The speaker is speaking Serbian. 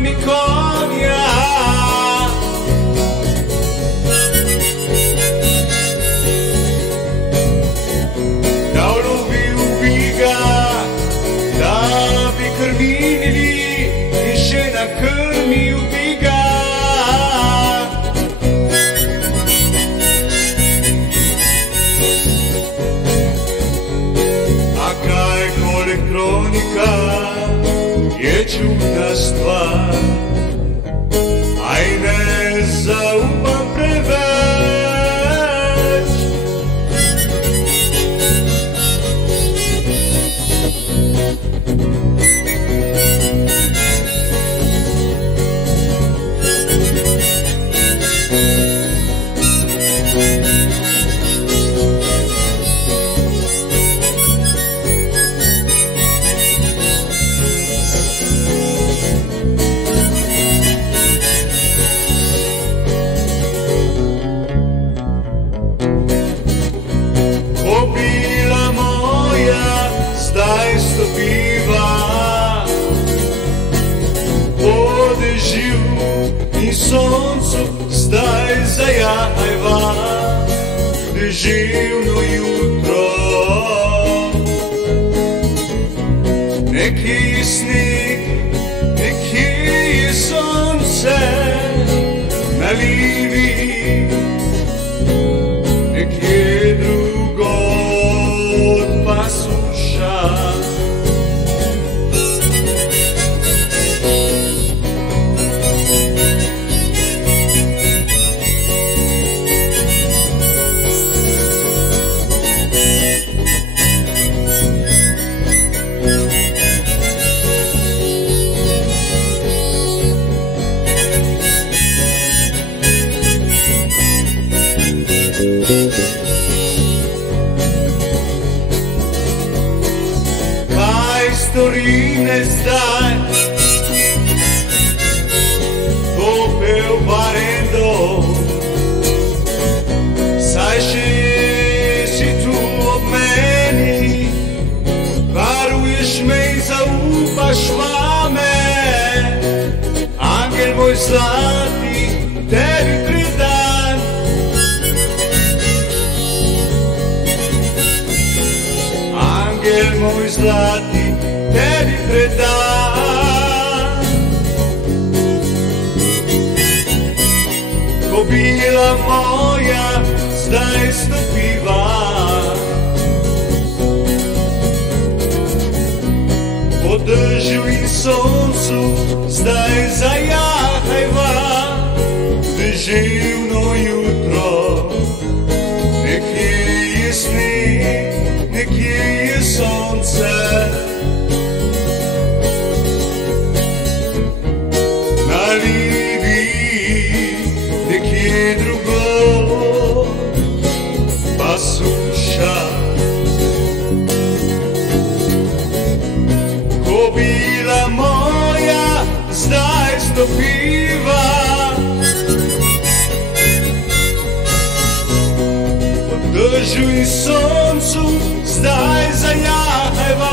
mi konja. Da ulovil bi ga, da bi krmili in še nakrmil bi ga. A kaj elektronika je čudna stvar, aj ne zaupam preveč. Zdaj stopiva po dežju in soncu, zdaj zajajva deževno jutro. Nekje je sneg, nekje je sonce na livi, nekje drugod pa suša. Storine zdaj topel barendo, saj še si tu ob meni, varuješ me in zaupaš vame. Angel moj zlati, tebi predan, angel moj zlati, tebi predan. Kobila moja zdaj stopiva po dežju in soncu, zdaj zajahajva deževno jutro. Nekje je sneg, nekje je sonce, kobila moja zdaj stopiva po dežju in soncu, zdaj zajahajva